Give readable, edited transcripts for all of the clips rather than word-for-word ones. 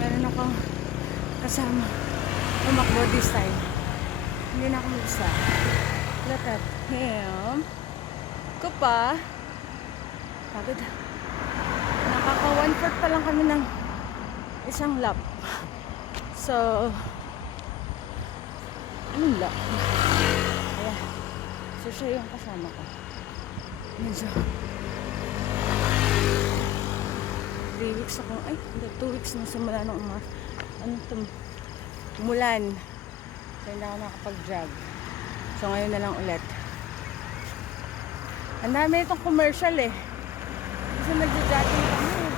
Meron akong kasama umakbo this time. Hindi na ako mag-isa. Look at him. Ko pa. Pagod. Nakaka 1/4 pa lang kami ng isang lap. So, anong lap? Kaya, so siya yung kasama ko. Medyo 3 weeks ako, ay, 2 weeks na simula nung umulan. So, hindi ako nakapag-jog. So, ngayon na lang ulit. Ang dami itong commercial eh. Kasi nagja-jogging kami.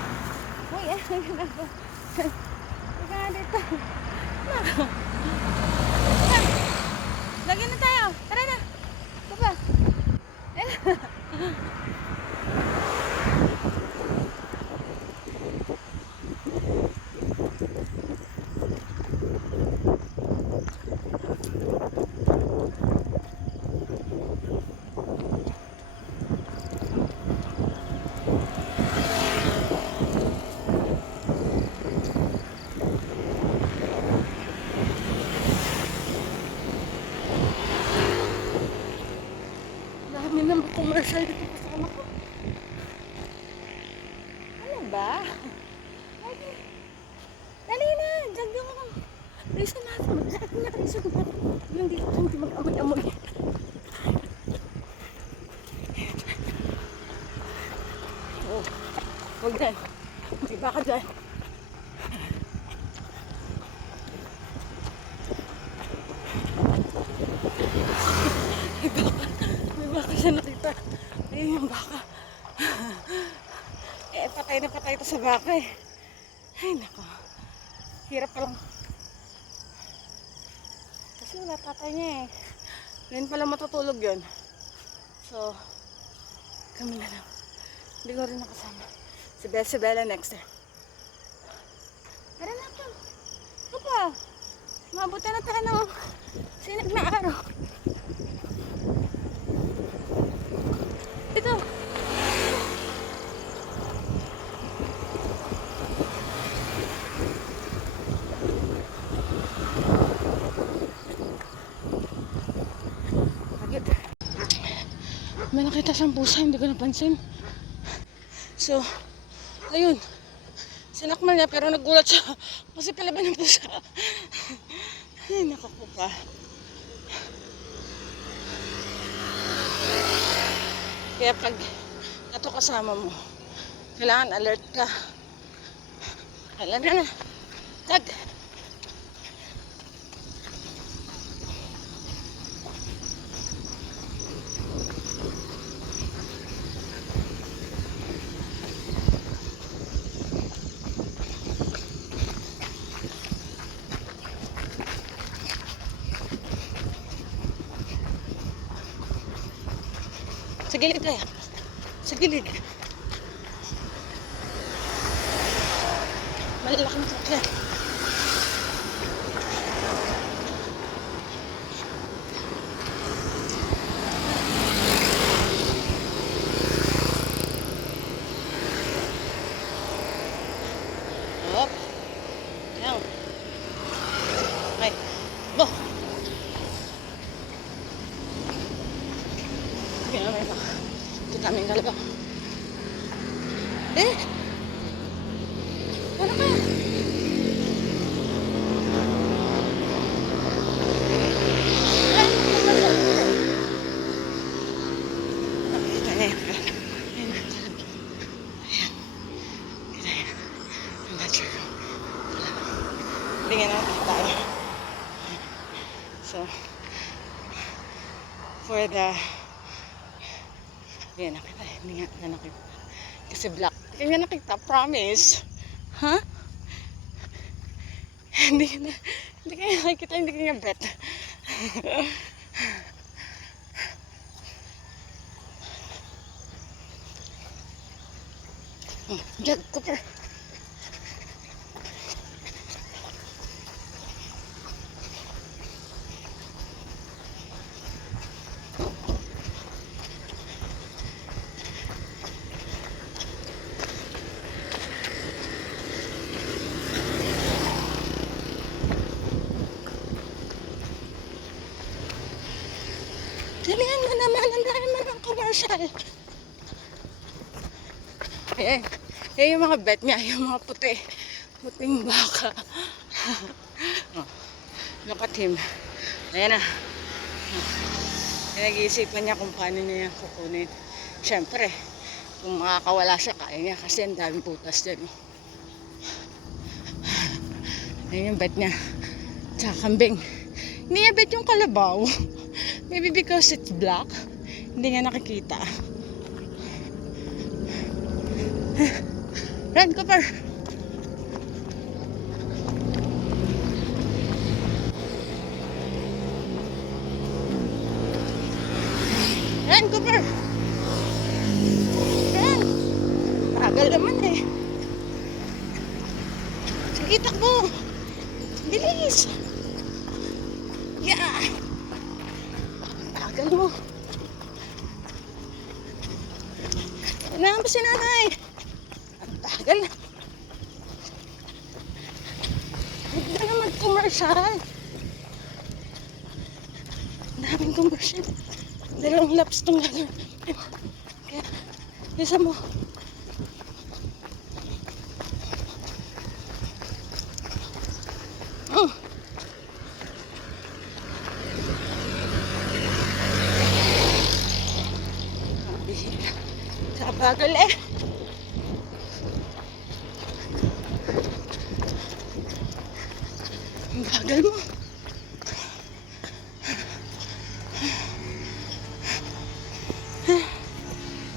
Uy, ginagawa. Ika nga dito. Lagyan na tayo. Tara na. Ito pa. Dami naman commercial dito kasama ko. Ano ba? Dali na! Jogging ako. Reason natin. Reason natin. Yung dito, hindi mag-amoy-amoy. Oh, huwag dyan. May baka dyan. May baka siya nakita. Ayun yung baka. Eh, patay na patay ito sa baka eh. Ay, nako. Hirap pa lang. Kasi wala tatay niya eh. Ngayon pala matutulog yun. So, kami na lang. Hindi ko rin nakasama. Si Bella next time. Tara na po. Ito pa. Mabuti na tayo ng sinag na araw. Ito. Bakit? May nakita siyang pusa, hindi ko napansin. So, ayun. Sinakmal niya pero nagulat siya kasi palaban ng pusa. Ay, nakakupa. Kaya pag ito kasama mo, kailangan alert ka. Kailangan na. Tag! Sa gilid kaya. Sa gilid. Malalaking sakyan. Hop. Yan. Okay. Bo. Yan naman ito. Ito kaming dalawa. Eh! Ano ka? Hindi nga nakakita. So, for the hindi nga nakita. Hindi nga nakita. Kasi black. Hindi nga nakita. Promise. Ha? Huh? Hindi ka nakikita. Hindi ka nga bet. Jack, Cooper. commercial. Ayan. Ayan yung mga bet niya, yung mga puting baka. Oh, look at him. Ayan na. Nag-iisipan niya kung paano niya yan kukunin. Siyempre, kung makakawala siya, kaya niya kasi ang daming putas dyan. Ayan yung bet niya. Tsaka kambing. Hindi niya bet yung kalabaw. Maybe because it's black, hindi nga nakikita. Run, Cooper! Run, Cooper! Run! Tagal naman eh. Sige, takbo! Bilis! Yeah! Tagal mo. Kailangan ba si nanay? Ang tagal. Huwag na naman commercial. Ang daming commercial. 2 laps itong gagawin. Kaya, isa mo. Sa bagal eh. Ang bagal mo.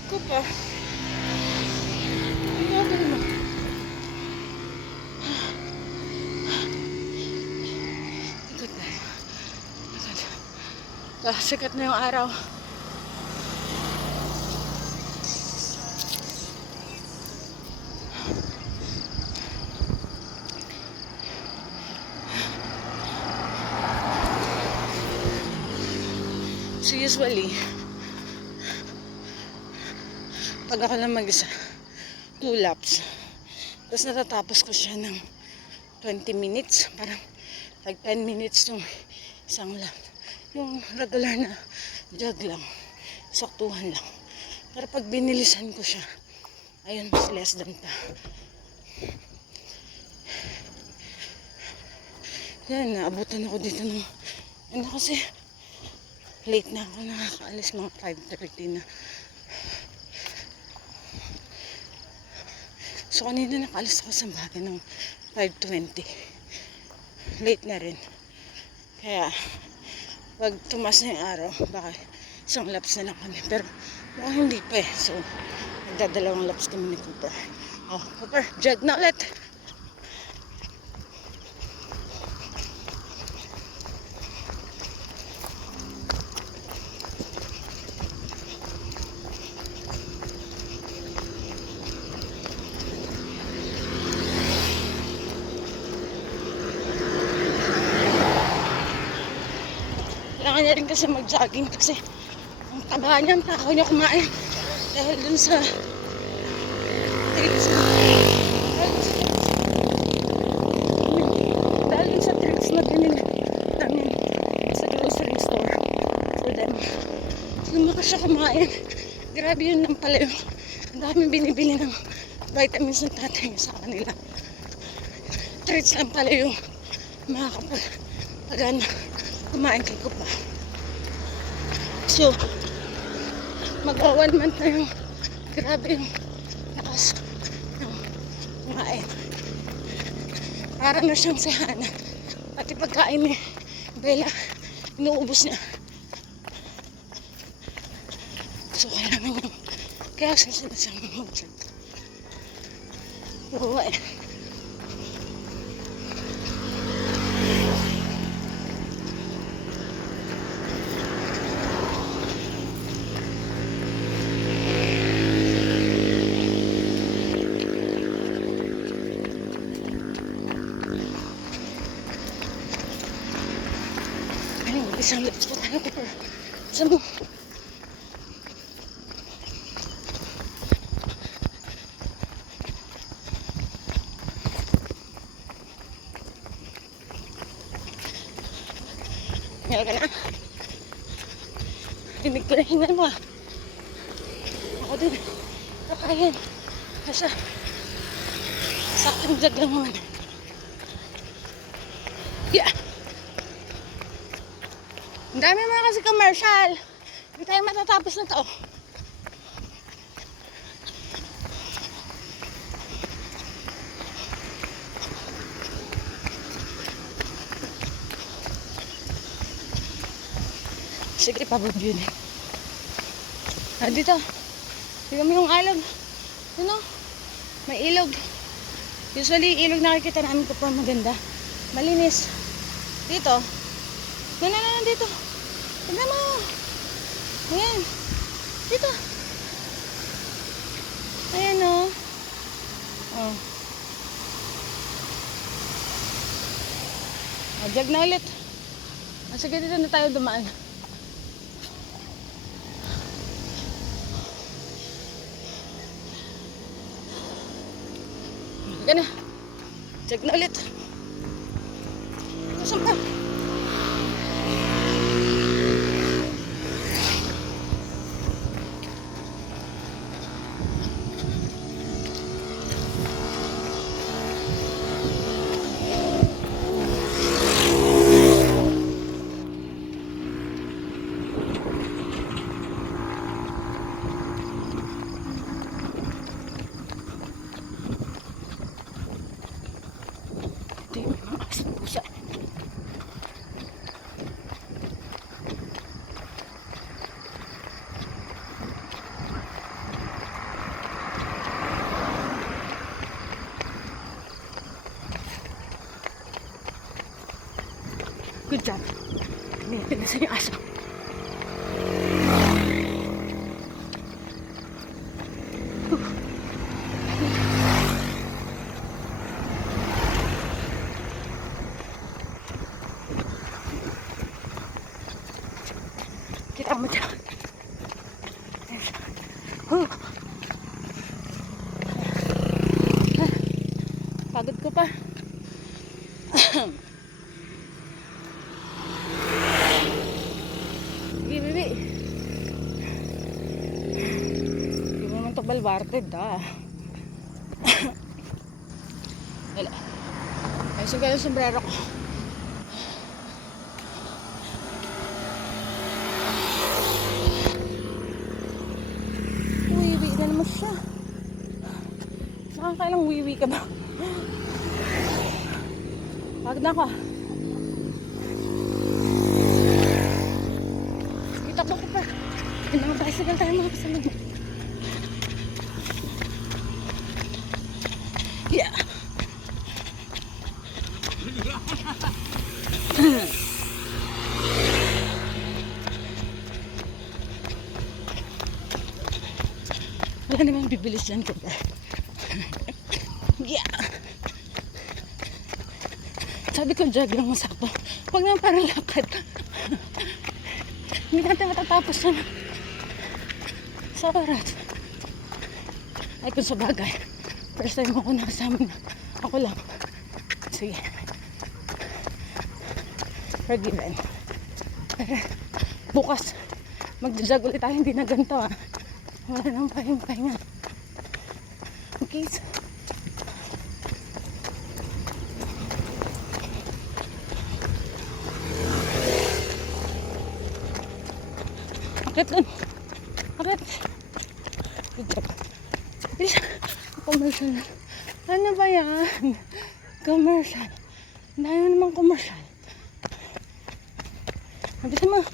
Cooper. Ang bagal mo. Ikot na. Sikat na yung araw. So usually, pag ako lang mag-isa, 2 laps. Tapos natatapos ko siya ng 20 minutes. Parang like 10 minutes yung isang lap. Yung regular na jog lang. Saktuhan lang. Pero pag binilisan ko siya, ayun, mas less than pa. Yan, naabutan ako dito ng ano kasi late na ako nakakaalis, mga 5:30 na. So kanina nakaalis ako sa bahay ng 5:20. Late na rin. Kaya pag tumas na yung araw, baka isang laps na lang kami. Pero baka hindi pa eh. So nagdadalawang laps kami ni Cooper. Oh, Cooper, jog na ulit. Kailangan niya rin kasi mag-jogging kasi ang taba niya, ang takaw niya kumain dahil dun sa treats na binili namin sa grocery store for them. Lumakas siya kumain. Grabe yun lang pala yung ang daming binibili ng vitamins ng tatay niya sa kanila. Treats lang pala yung makakapagana kumain kay ko pa. So, mag-1 month na yung grabe yung lakas ng kumain. Para na siyang si Hana. Pati pagkain ni Bella, inuubos niya. So, kailangan yung kaya sila siyang mag-check. Oo eh. Isang laps pa tayo, Cooper. Saan mo? Hingal ka na. Rinig ko na hingal mo ah. O din, kakayan. Nasa, saktong jag lang naman. Yeah. Ang dami mga kasi commercial. Hindi tayo matatapos na to. Sige, pababyo na. Ah, dito. Tignan mo yung alog. Ano? May ilog. Usually, ilog nakikita namin kapag maganda. Malinis. Dito. No, dito. Tignan mo. Ayan. Dito. Ayan, o. Oh. Oh, jag na ulit. Ah, sige, dito na tayo dumaan. Sige na. Jag na ulit. Saan pa? Ito yung mga asang pusa. Good job. May pinasa yung aso. Kita mo dyan. Pagod ko pa. Sige, bibi. Hindi mo naman ito balbarted, ha. Wala. Ayusin ko yung sombrero ko. Wiwi na naman siya. Nakakailang wiwi ka ba? Pagod na ako. Kita ko pa. Mga bicycle tayo mga kasamad. Yeah. Wala namang bibilis dyan ko. Yeah. Sabi ko, jog lang masakto. Huwag naman parang lakad. Hindi natin matatapos na sa oras. Ay, kung sa bagay. First time ako nakasama na. Ako lang. Sige. Forgiven. Bukas, mag-jog ulit tayo. Hindi na ganito, ah. Wala nang pahinga. Okay. Akit dun. Akit. Good job. Bilis. Commercial. Ano ba yan? Commercial. Dahil naman commercial. Bisa mo.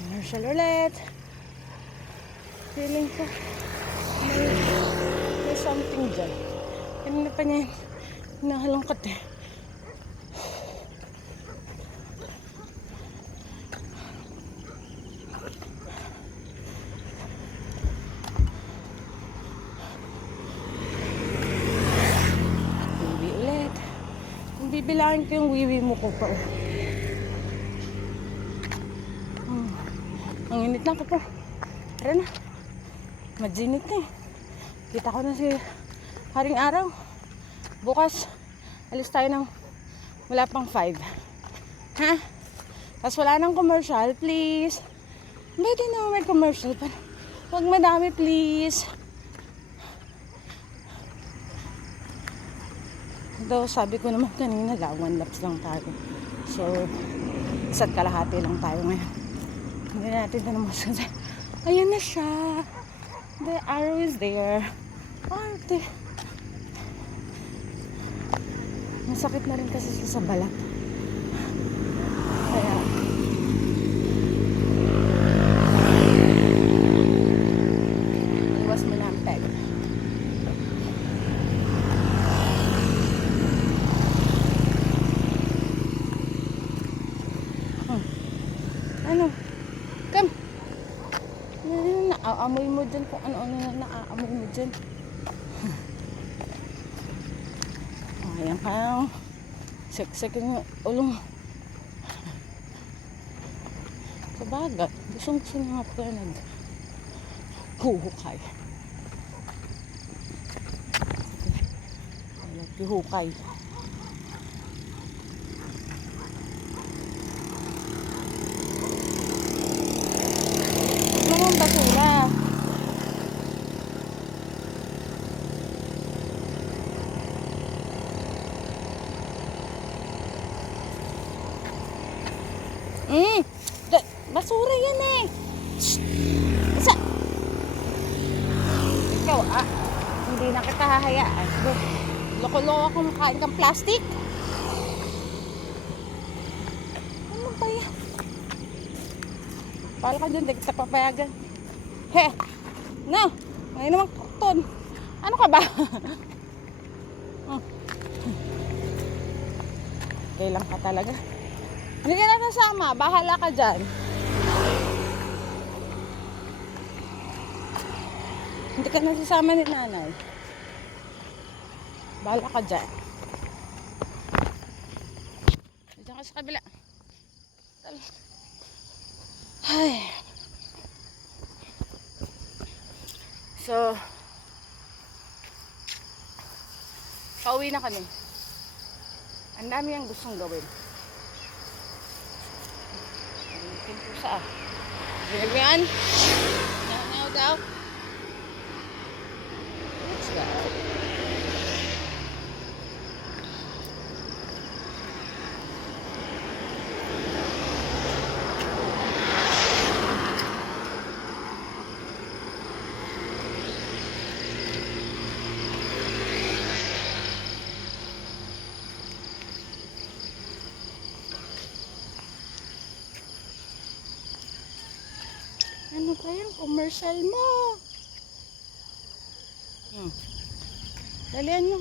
Commercial ulit. Feeling ko may something dyan. Kanina pa niya nahalongkat eh. Uwi Bibilangin ko yung wiwi mo ko pa. Ang init na ko po. Tara na. Madinit na eh. Kita ko na si Haring Araw. Bukas, alis tayo ng wala pang 5. Ha? Tapos wala nang commercial, please. Pwede na may commercial pa. Huwag madami, please. Though sabi ko naman kanina lang, 1 laps lang tayo. So, isa't kalahati lang tayo ngayon. Hindi natin ito naman sabi. Ayan na siya. The arrow is there. Arte. Masakit na rin kasi sa balat. Kaya, iwas mo na ang peg. Ano? Come. Naaamoy mo dyan kung ano-ano na naaamoy mo dyan. Ayan kang sek-sek yung ulong. Sabagat, gusto nga po yan naghuhukay. Naghuhukay. Ang basura. Basura yan eh. Isa. Ikaw hindi na kita hahayaan. Loko-loko kung makain kang plastic. Ano ba yan? Pala ka dyan, di kita papayagan. He! No! Ngayon naman kuton. Ano ka ba? Kailang ka talaga. Hindi ka na nasama. Bahala ka dyan. Hindi ka nasasama ni nanay. Bahala ka dyan. Diyan ka sa kabila. Ay. So, pauwi na kami. Ang dami ang gustong gawin. Ang pusa. Binig mo yan? Now daw. Let's go. Ano ba yung commercial mo? Dalian mo.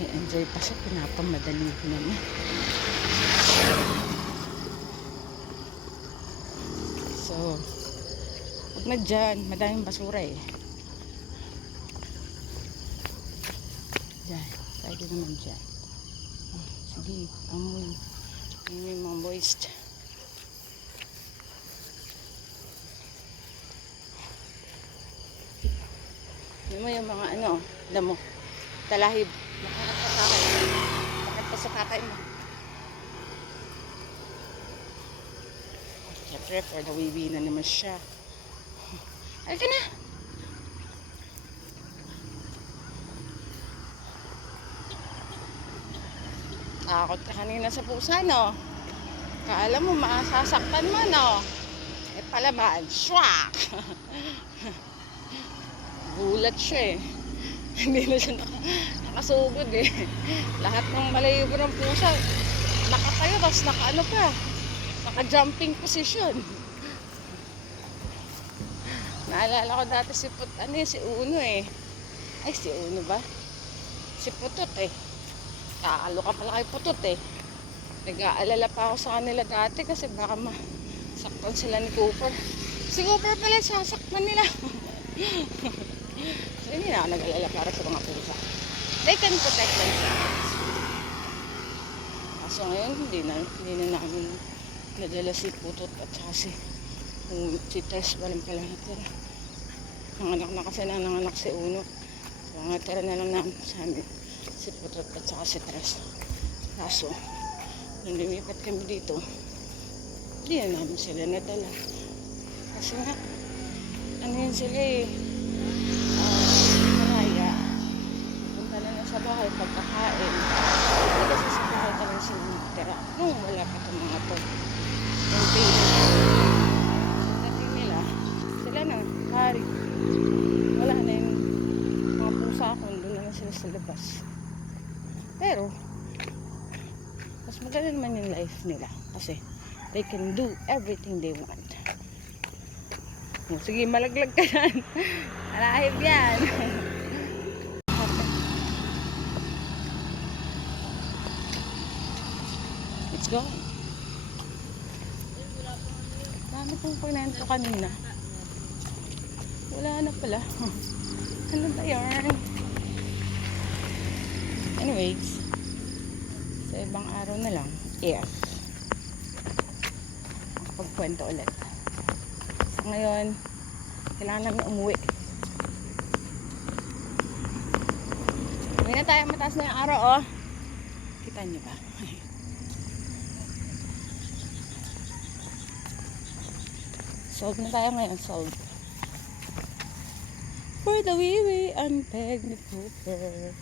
Enjoy pa siya. Pinapamadali ko naman. So, huwag na dyan. Madaming basura eh. Dyan. Tayo naman dyan. Sige, amoy. Yun yung mga moist. Yun mo yung mga ano, damo. Talahib. Bakit pa sa kakay mo? Siyempre, for the wiwi na naman siya. Halika na! Takot ka kanina sa pusa, no? Kaala mo, masasaktan mo, no? Eh, palaban. Swak! Gulat siya, eh. Hindi na siya nakasugod, eh. Lahat ng malayo ng pusa, nakatayo, tapos naka-ano pa, naka-jumping position. Naalala ko dati si Uno, eh. Ay, si Uno ba? Si Putot, eh. Kaalo ka pala kay Putot eh. Nag-aalala pa ako sa kanila dati kasi baka masaktan sila ni Cooper. Si Cooper pala sasaktan nila. So Hindi na ako nag-alala para sa mga pusa. They can protect themselves. Kaso ngayon, hindi na namin nadala si Putot at saka si Tess, walang pala natira. Nanganak na kasi nanganak si Uno. So, natira na lang namin sa amin si Putot at saka si Tess. Kaso, nung lumipat kami dito, hindi na namin sila nadala. Kasi nga, ano yun sila eh, maraya. Punta na lang sa bahay, pagkakain. Kasi sa bahay talaga sila natira. Nung wala pa itong mga to. Yung parents. Dating nila, sila na, hari. Wala na yung mga pusa ako, doon na lang sila sa labas. Pero, mas maganda naman yung life nila. Kasi, they can do everything they want. Sige, malaglag ka yan. Alahib yan. Let's go. Dami kong pinento kanina. Wala na pala. Ano ba yan? Anyways, sa ibang araw na lang, pagkwento ulit. So ngayon, kailangan namin umuwi. Uwi na tayo, mataas na yung araw, oh. Kita niyo ba? Solve na tayo ngayon, solve. For the wee-wee and Peg ni Cooper.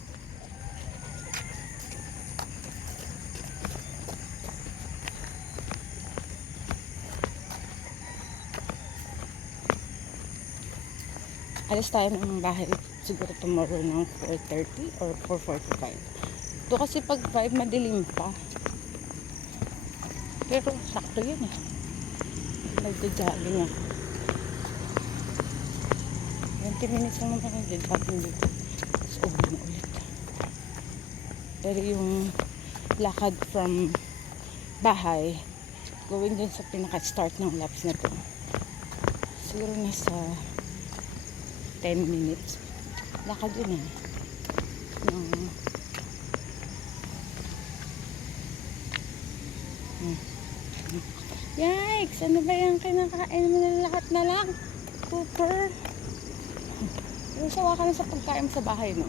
Alis tayo ng bahay siguro tomorrow ng 4:30 or 4:45. Ito kasi pag 5 madilim pa. Pero sakto yun eh. Nagja-jogging ako. 20 minutes lang naman nagja-jogging dito. Tapos uwi na ulit. Pero yung lakad from bahay going dun sa pinaka-start ng laps na to, siguro nasa 10 minutes. Lakad yun eh. Yikes! Ano ba yung kinakain mo na lahat na lang? Cooper! Yung sawa ka na sa pagkain sa bahay, no?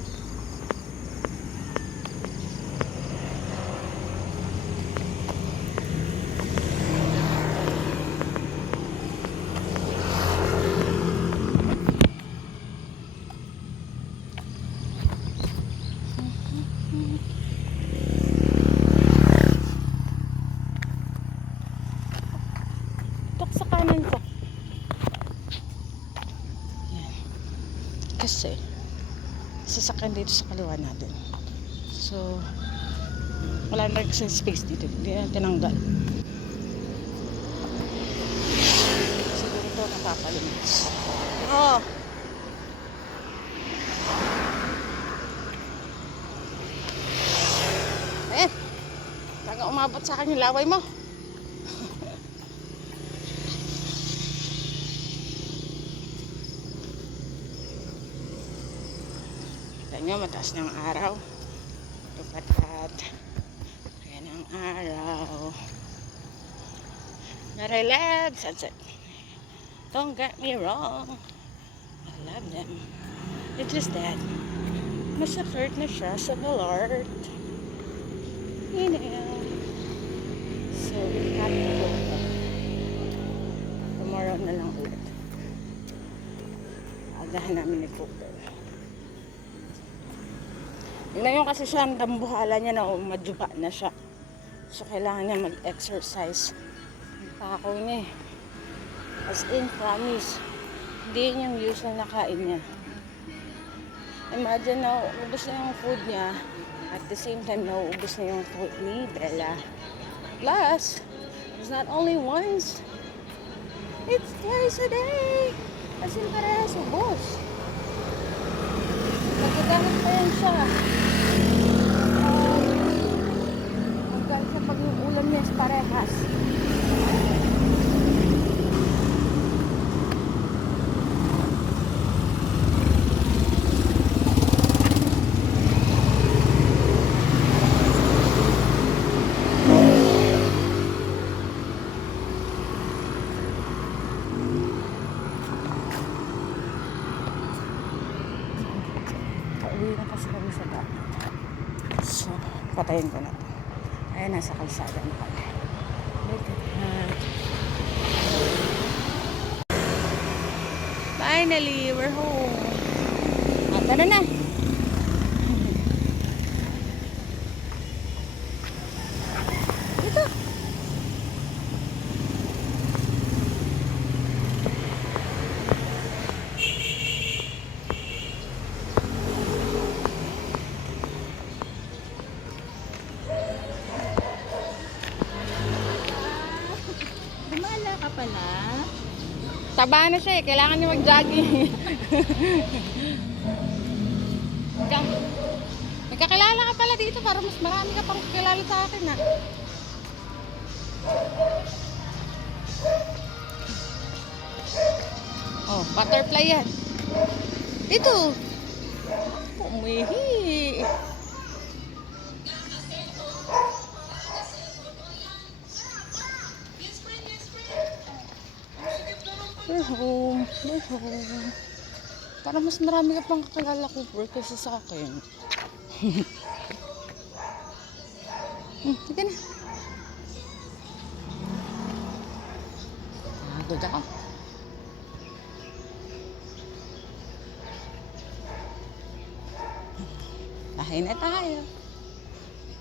Tok sa kanan ko. Yan. Kasi sasakyan dito sa kaliwa natin. So wala na rin space dito. Hindi na tinanggal. Siguro ito napapalinis. Oh! Ayan. Kaya umabot sa akin yung laway mo. Nyo, mataas ng araw. Tupat-pat. Ayan ang araw. Not I love sunset. Don't get me wrong. I love them. It's just that masakit na siya sa the Lord. You know. So we have to go back. Tomorrow na lang ulit. Agahan namin ni Cooper. Ngayon kasi siya, ang dambuhala niya na madyupa na siya. So, kailangan niya mag-exercise. Ang pakaw niya eh. As in, promise. Hindi yun yung usual na kain niya. Imagine na ubos na yung food niya. At the same time, nauubos na yung food ni Bella. Plus, it's not only once. It's twice a day. As in, parehas ubos. Nagkagamit pa yan siya. Hanggang sa pag yung ulam niya is parehas. Papatayin ko na to. Ayan, nasa kalsada na kami. Look at that. Finally, we're home. Tara na. Dito. Gumala ka pala. Taba na siya eh. Kailangan niya mag-jogging. Nagkakilala ka pala dito para mas marami ka pang kilala sa akin ha. Oh, butterfly yan. Dito. Umihi. We're home. We're home. Para mas marami ka pang kakilala ko kaysa sa akin. Sige na. Good ako. Bahay na tayo.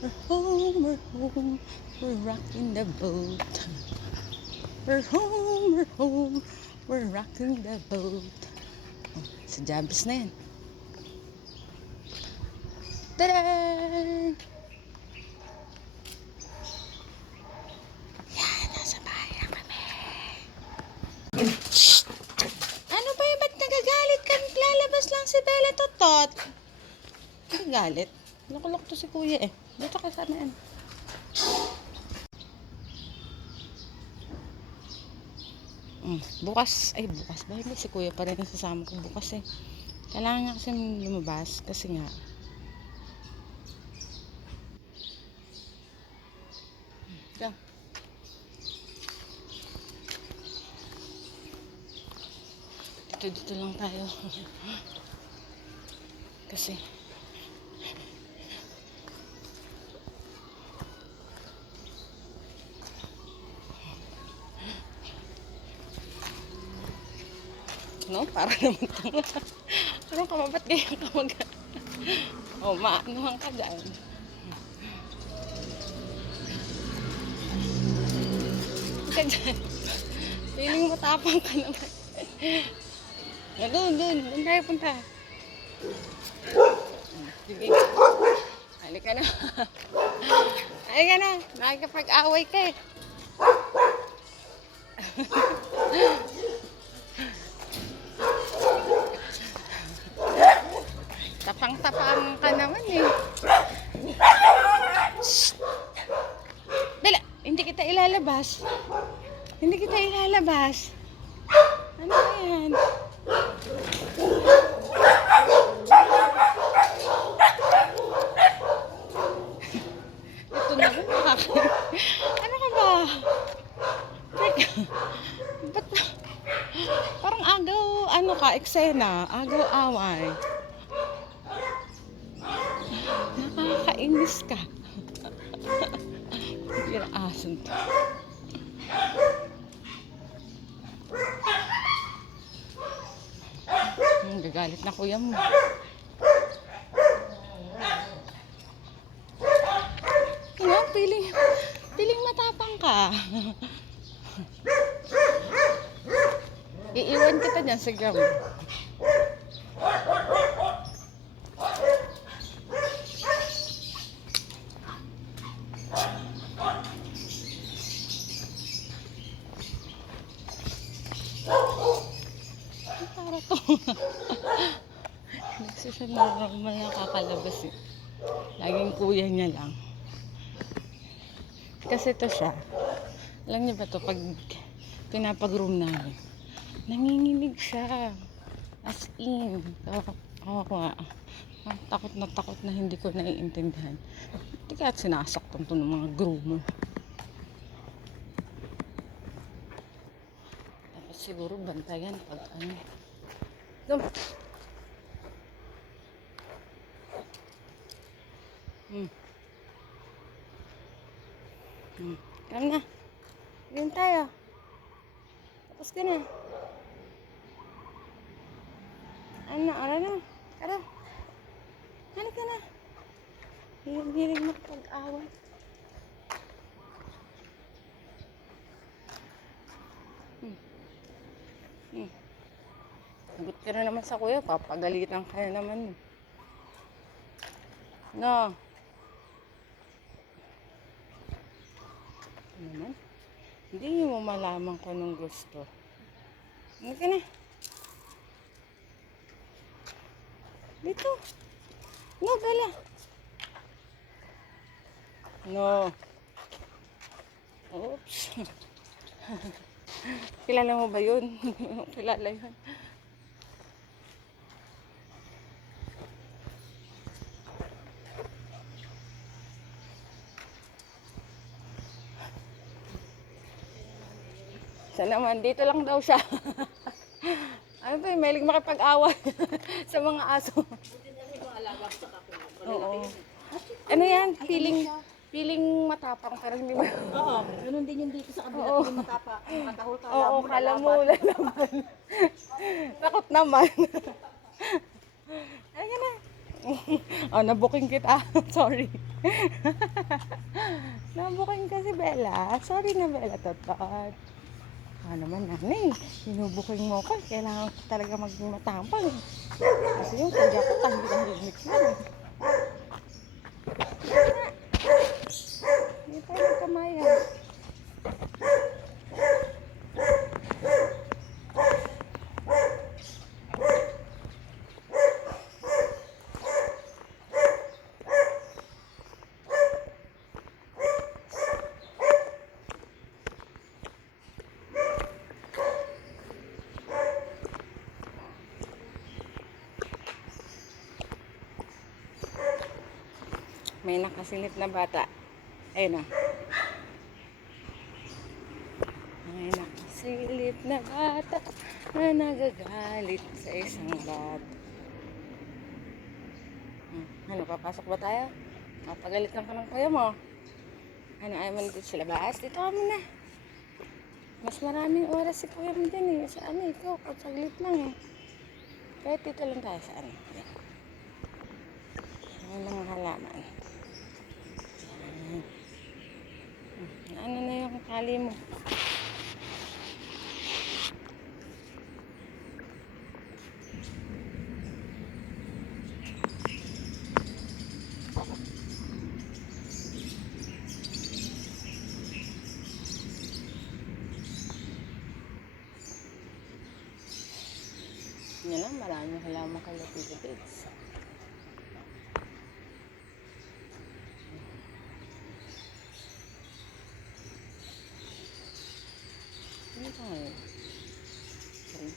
We're home, we're home. We're rocking the boat. We're home, we're home. We're rocking the boat. Oh, sa Jabis na yan. Tada! Yan, nasa bahay na kami. Shhh! Ano ba yung ba't nagagalit ka? Lalabas lang si Bella Totot. Nagagalit? Nakulok to si kuya eh. Dito ka sana yan. Bukas ba? Hindi, si kuya pa rin nasasama ko bukas eh. Kailangan nga kasi lumabas kasi nga yeah. Dito lang tayo. Kasi no, para naman tanga. Ano ka, ba't ganyan ka mag... Oh, maanuhan ka dyan. Ka dyan. Feeling mo tapang ka naman. Doon tayo punta. Sige. Halika na. Halika na. Nakikipag-away ka eh. Tapang-tapang ka naman eh. Shhh! Dala, hindi kita ilalabas. Hindi kita ilalabas. Ano ba yan? Ito na ba? Ano ka ba? Teka. Ba't parang agaw, ano ka, eksena. Agaw away. Nakakainis ka. Yung aso to. Gagalit na kuya mo. Ano? Piling matapang ka. Iiwan kita dyan sa ground. Para to. Nagsisya na normal na kakalabas eh. Laging kuya niya lang. Kasi to siya. Alam niyo ba to, pag pinapag-room namin, nanginginig siya. As in. Ako takot na hindi ko naiintindihan. Hindi kaya sinasaktan to ng mga groomer. Tapos siguro bantayan pag ano. Dum. Come na. Game tayo. Tapos ka na. Ano, ara na. Ara. Ano ka na? Hilig mo pag-away. Sagot ka na naman sa kuya. Papagalitan ka na naman. No. Ano naman? Hindi mo malaman kung anong gusto. Ano ka na? Dito. No, Bella. No. Oops. Kilala mo ba yun? Kilala yun. Siya naman, dito lang daw siya. Ano to, mahilig makipag-away sa mga aso. Oo. Ano yan? Feeling matapang pero hindi mo. Oo, ganun din yung dito sa kabila. Oo. Yung matapa, matahol ka. Oo, kala mo lalaban. Takot naman. Ano na? Oh, nabuking kita. Sorry. Nabuking ka si Bella. Sorry na Bella, totot. Naman nanay, sinubuking mo ko. Kailangan ko talaga maging matapang. Kasi yung kaya ko tahimik lang. Hindi tayo nagkamayan. May nakasilip na bata. Ayun na. May nakasilip na bata na nagagalit sa isang bata. Ano, papasok ba tayo? Mapagalitan ka ng kuya mo. Ano, ayaw mo dito sa labas? Dito kami na. Mas maraming oras si kuya mo dyan eh. Sa ano, ikaw, kung saglit lang eh. Kahit dito lang tayo sa ano. Ano lang halaman. Ano na yung kali mo? Yan lang, maraming halaman kay Lapidades. Ano pa ngayon? Sorry.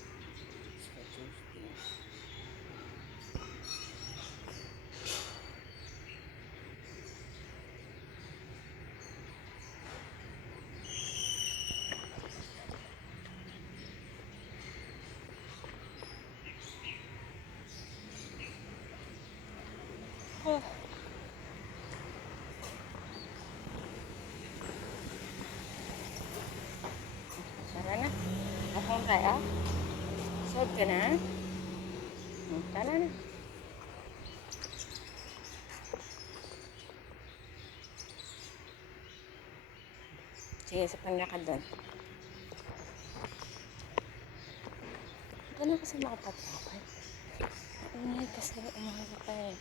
Oh. Tara na. Akong tayo. Solve ka na. Tara na. Sige, sa panlakad doon. Ito na kasi makapagpapay. Ingay kasi umaga pa eh.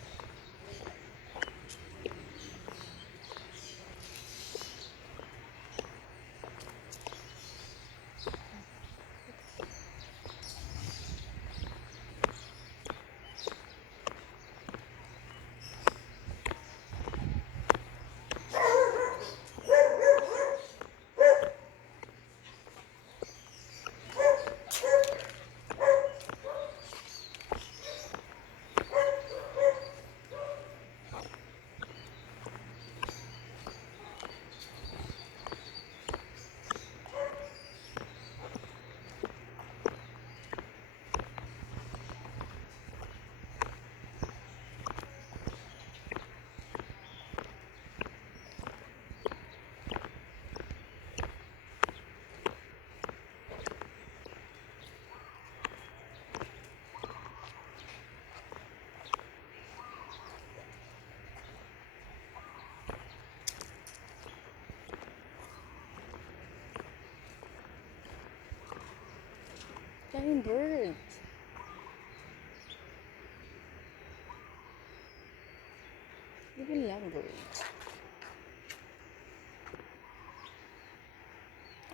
tayong birds. We will love birds.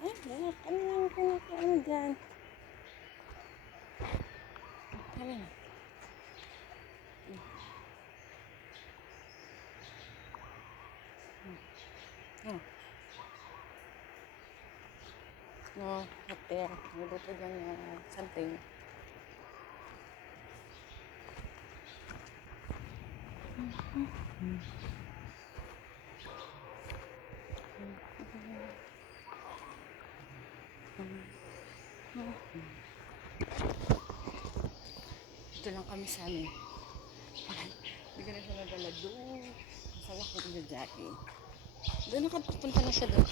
Ay, wala. Ano lang ano dyan? Tara na. Oh. No, up there. Nabuto dyan na something. Dito lang kami sa amin. Hindi ko na siya nadala doon. Masala ko nag-jogging. Doon nakapunta na siya doon.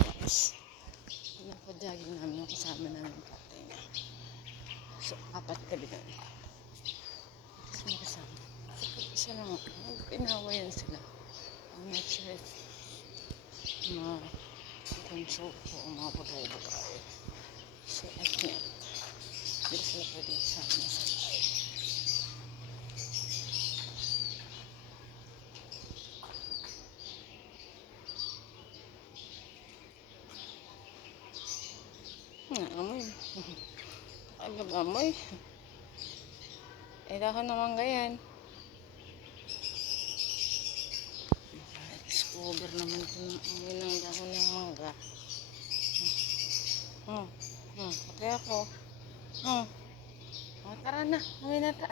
Naka-jogging namin yung kasama namin yung tatay niya. So, 4 kami doon. Tapos may kasama. So, isa lang ako. Pinawayan sila. I'm not sure if mga tanso o mga babae. So, I can't. Hindi ko sila pwede kasama sa bahay. Amoy. Ay, mag-amoy. Eh, dahon naman ganyan. Discover naman ito ng amoy ng dahon ng mangga. Patay ako. Tara na. Amoy na ta.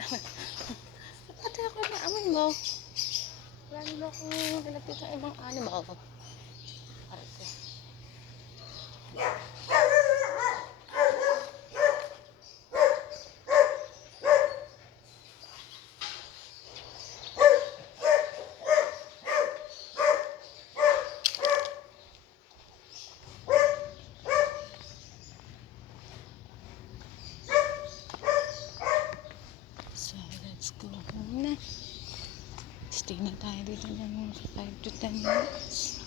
Patay ako na amoy mo. Wala nila akong dalapit ng ibang animal. Arte. So, let's go home na. Stay na tayo dito ng 5 to 10 minutes.